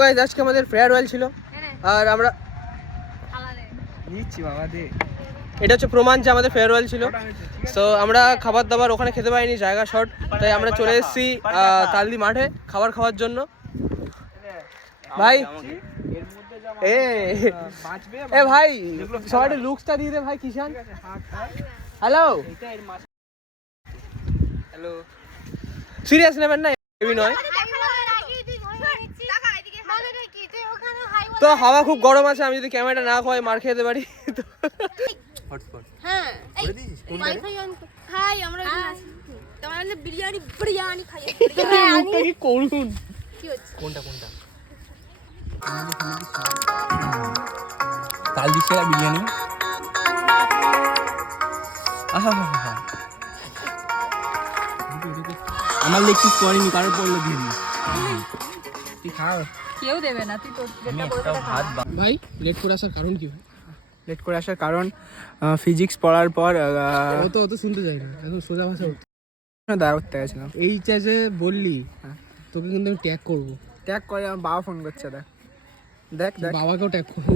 Guys আজকে আমাদের farewell ছিল আর আমরা নিচ্ছি বাবা দে। এটা হচ্ছে প্রমাণ যে আমাদের ফেয়ারওয়েল ছিল। সো আমরা খাবার দাবার ওখানে খেতে পাইনি, জায়গা শর্ট, তাই আমরা চলে এসেছি তালদি মাঠে খাবার খাওয়ার জন্য। ভাই এ ভাই সবাই লুকসটা দিয়ে দে ভাই। কিষান হ্যালো হ্যালো, সিরিয়াস নেবেন না, এবি নয় তো। হাওয়া খুব গরম আছে, আমি যদি ক্যামেরাটা না খাওয়াই মার খেতে পারি। হটস্পট হ্যাঁ করে দিয়েছিস কোনটা? ওয়াইফাই অন খাই আমরা তোমার বিরিয়ানি বিরিয়ানি খাই। মুখটা কি করুন, কি হচ্ছে? কোনটা কোনটা? তাল দিচ্ছে না বিরিয়ানি। আহা আমার লেগ পিস করিনি, কারো পড়লো দিয়ে দিস। তুই খাও। কেউ দেবে না, তুই তোর আমি একটা ভাত ভাই লেট করে আসার কারণ কি? লেট করে আসার কারণ ফিজিক্স পড়ার পর অত শুনতে চাই না, এখন সোজা ভাষা দেখা করতে গেছিলাম। এই যে বললি তোকে কিন্তু আমি ট্যাগ করবো। ট্যাগ করে আমার বাবা ফোন করছে, দেখ দেখ দেখ। বাবাকেও ট্যাগ করবো।